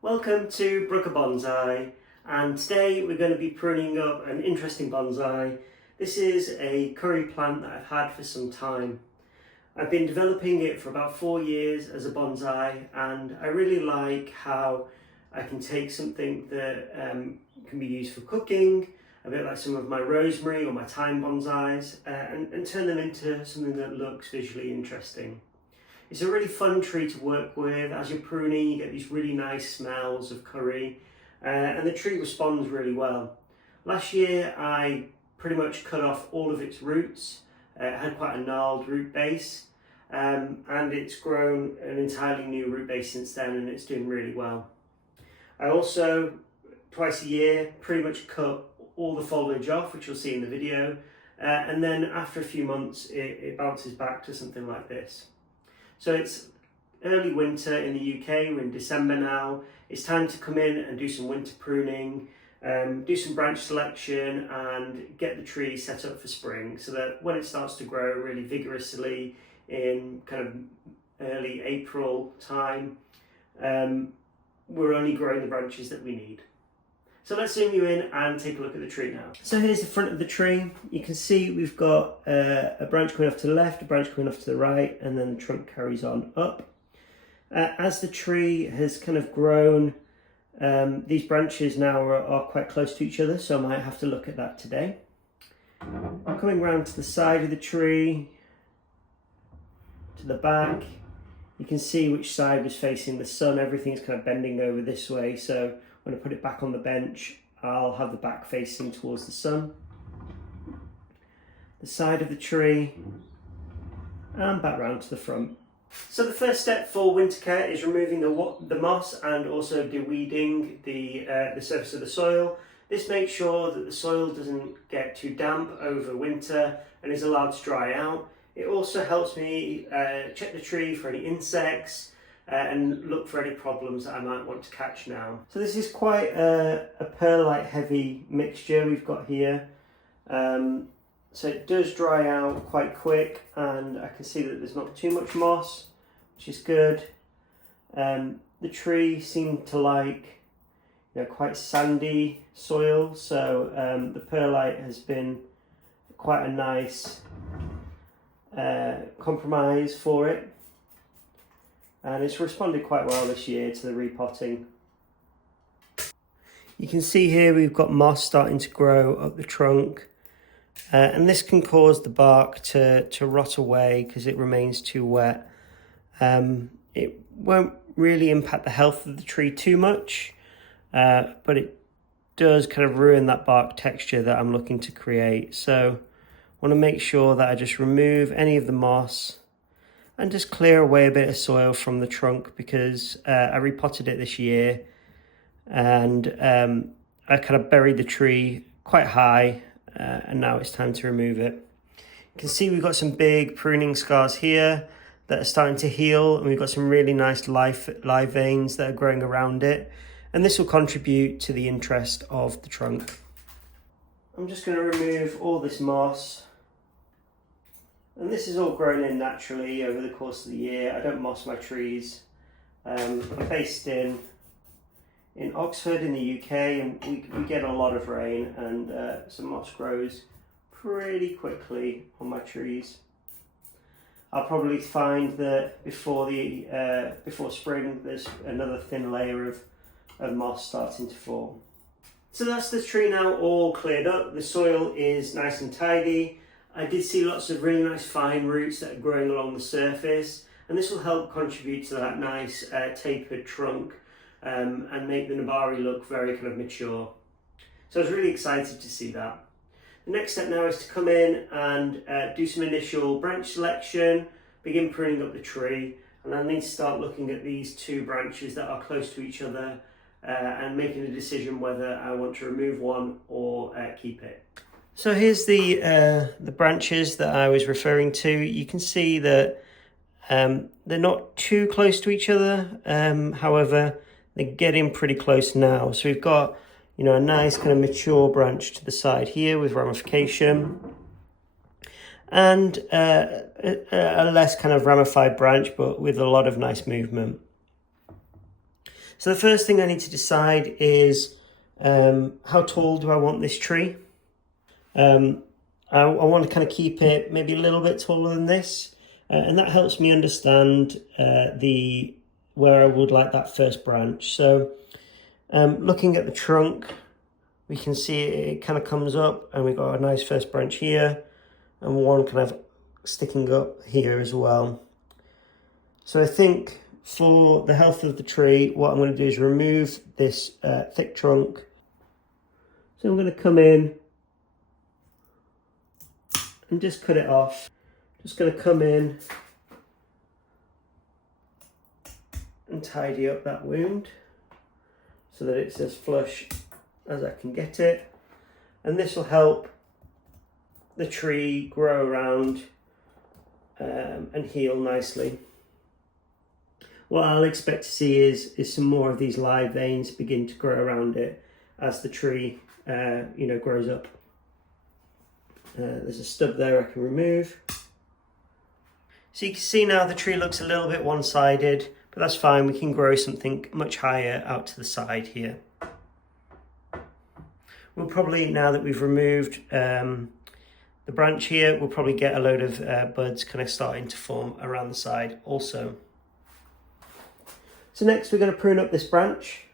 Welcome to Brooker Bonsai, and today we're going to be pruning up an interesting bonsai. This is a curry plant that I've had for some time. I've been developing it for about 4 years as a bonsai, and I really like how I can take something that can be used for cooking, a bit like some of my rosemary or my thyme bonsais, and turn them into something that looks visually interesting. It's a really fun tree to work with. As you're pruning, you get these really nice smells of curry, and the tree responds really well. Last year, I pretty much cut off all of its roots. It had quite a gnarled root base, and it's grown an entirely new root base since then, and it's doing really well. I also, twice a year, pretty much cut all the foliage off, which you'll see in the video, and then after a few months, it bounces back to something like this. So it's early winter in the UK, we're in December now. It's time to come in and do some winter pruning, do some branch selection and get the tree set up for spring so that when it starts to grow really vigorously in kind of early April time, we're only growing the branches that we need. So let's zoom you in and take a look at the tree now. So here's the front of the tree. You can see we've got a branch coming off to the left, a branch coming off to the right, and then the trunk carries on up. As the tree has kind of grown, these branches now are quite close to each other, so I might have to look at that today. Coming round to the side of the tree, to the back, you can see which side was facing the sun. Everything's kind of bending over this way, so when I put it back on the bench, I'll have the back facing towards the sun. The side of the tree, and back round to the front. So the first step for winter care is removing the moss and also de-weeding the surface of the soil. This makes sure that the soil doesn't get too damp over winter and is allowed to dry out. It also helps me check the tree for any insects, and look for any problems that I might want to catch now. So this is quite a perlite heavy mixture we've got here. So it does dry out quite quick, and I can see that there's not too much moss, which is good. The tree seemed to like quite sandy soil, so the perlite has been quite a nice compromise for it. And it's responded quite well this year to the repotting. You can see here we've got moss starting to grow up the trunk, and this can cause the bark to rot away because it remains too wet. It won't really impact the health of the tree too much, but it does kind of ruin that bark texture that I'm looking to create. So I want to make sure that I just remove any of the moss and just clear away a bit of soil from the trunk because I repotted it this year, and I kind of buried the tree quite high, and now it's time to remove it. You can see we've got some big pruning scars here that are starting to heal, and we've got some really nice live veins that are growing around it, and this will contribute to the interest of the trunk. I'm just going to remove all this moss. And this is all grown in naturally over the course of the year. I don't moss my trees. I'm based in Oxford in the UK, and we get a lot of rain, and some moss grows pretty quickly on my trees. I'll probably find that before spring there's another thin layer of moss starting to form. So that's the tree now all cleared up. The soil is nice and tidy. I did see lots of really nice fine roots that are growing along the surface, and this will help contribute to that nice tapered trunk and make the Nabari look very kind of mature. So I was really excited to see that. The next step now is to come in and do some initial branch selection, begin pruning up the tree, and I need to start looking at these two branches that are close to each other and making a decision whether I want to remove one or keep it. So here's the branches that I was referring to. You can see that they're not too close to each other. However, they're getting pretty close now. So we've got a nice kind of mature branch to the side here with ramification, and a less kind of ramified branch, but with a lot of nice movement. So the first thing I need to decide is how tall do I want this tree? I want to kind of keep it maybe a little bit taller than this, and that helps me understand where I would like that first branch. So looking at the trunk, we can see it kind of comes up, and we've got a nice first branch here and one kind of sticking up here as well. So I think for the health of the tree, what I'm going to do is remove this thick trunk. So I'm going to come in and just cut it off. Just going to come in and tidy up that wound so that it's as flush as I can get it. And this will help the tree grow around and heal nicely. What I'll expect to see is some more of these live veins begin to grow around it as the tree grows up. There's a stub there I can remove. So you can see now the tree looks a little bit one-sided, but that's fine. We can grow something much higher out to the side here. We'll probably, now that we've removed the branch here, we'll probably get a load of buds kind of starting to form around the side also. So next we're going to prune up this branch.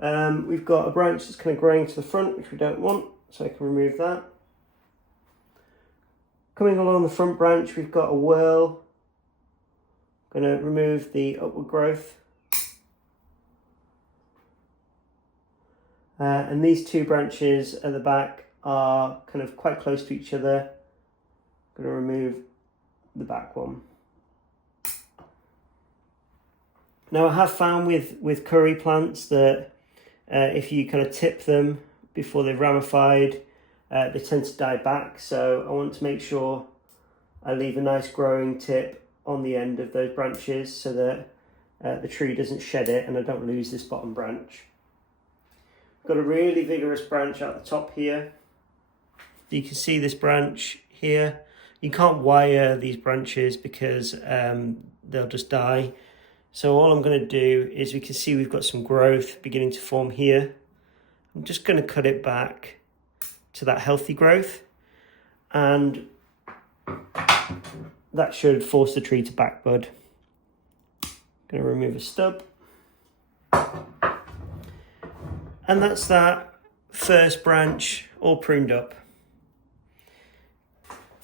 We've got a branch that's kind of growing to the front, which we don't want, so I can remove that. Coming along the front branch, we've got a whorl. I'm going to remove the upward growth. And these two branches at the back are kind of quite close to each other. I'm going to remove the back one. Now I have found with curry plants that if you kind of tip them before they've ramified, they tend to die back. So I want to make sure I leave a nice growing tip on the end of those branches so that the tree doesn't shed it and I don't lose this bottom branch. Got a really vigorous branch at the top here. You can see this branch here. You can't wire these branches because they'll just die. So all I'm going to do is, we can see we've got some growth beginning to form here. I'm just going to cut it back to that healthy growth, and that should force the tree to back bud. Going to remove a stub. And that's that first branch all pruned up.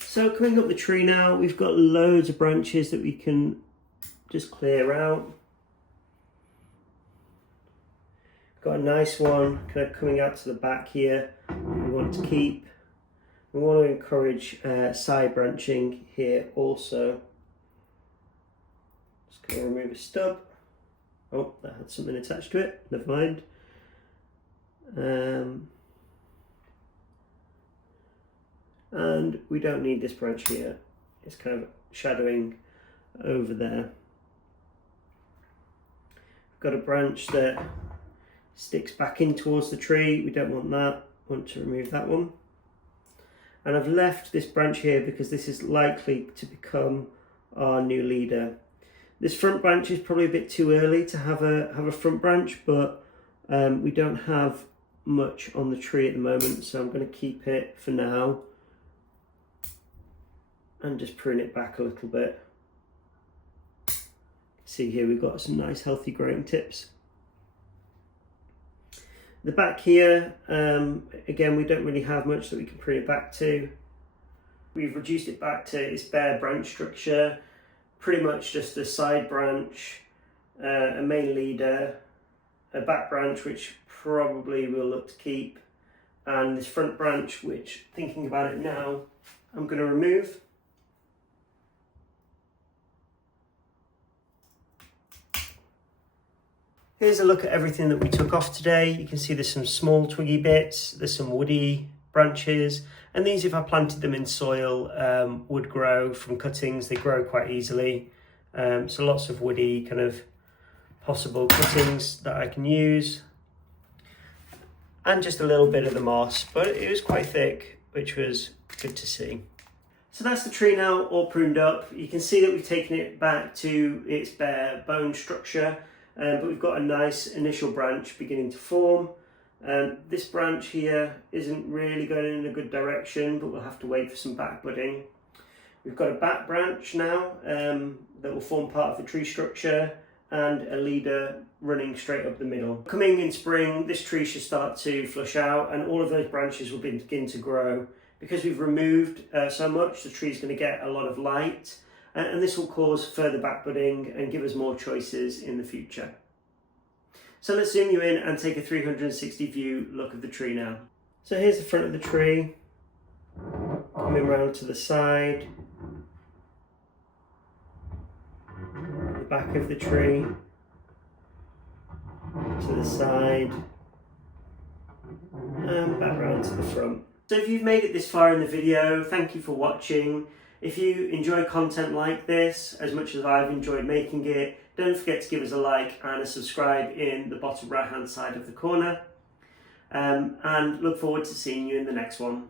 So coming up the tree now, we've got loads of branches that we can just clear out. Got a nice one kind of coming out to the back here we want to keep. We want to encourage side branching here also. Just going to remove a stub. Oh, that had something attached to it, never mind. And we don't need this branch here. It's kind of shadowing over there. Got a branch that sticks back in towards the tree. We don't want that. Want to remove that one. And I've left this branch here because this is likely to become our new leader. This front branch is probably a bit too early to have a front branch, but we don't have much on the tree at the moment, so I'm going to keep it for now and just prune it back a little bit. See here we've got some nice healthy growing tips. The back here, again, we don't really have much that we can prune it back to. We've reduced it back to its bare branch structure, pretty much just a side branch, a main leader, a back branch which probably we'll look to keep, and this front branch which, thinking about it now, I'm going to remove. Here's a look at everything that we took off today. You can see there's some small twiggy bits, there's some woody branches, and these, if I planted them in soil, would grow from cuttings. They grow quite easily. So lots of woody kind of possible cuttings that I can use. And just a little bit of the moss, but it was quite thick, which was good to see. So that's the tree now all pruned up. You can see that we've taken it back to its bare bone structure. but we've got a nice initial branch beginning to form. This branch here isn't really going in a good direction, but we'll have to wait for some back budding. We've got a back branch now that will form part of the tree structure, and a leader running straight up the middle. Coming in spring, this tree should start to flush out and all of those branches will begin to grow. Because we've removed so much, the tree's going to get a lot of light, and this will cause further back budding and give us more choices in the future. So let's zoom you in and take a 360 view look of the tree now. So here's the front of the tree, coming round to the side, the back of the tree, to the side, and back round to the front. So if you've made it this far in the video, thank you for watching. If you enjoy content like this as much as I've enjoyed making it, don't forget to give us a like and a subscribe in the bottom right hand side of the corner. And look forward to seeing you in the next one.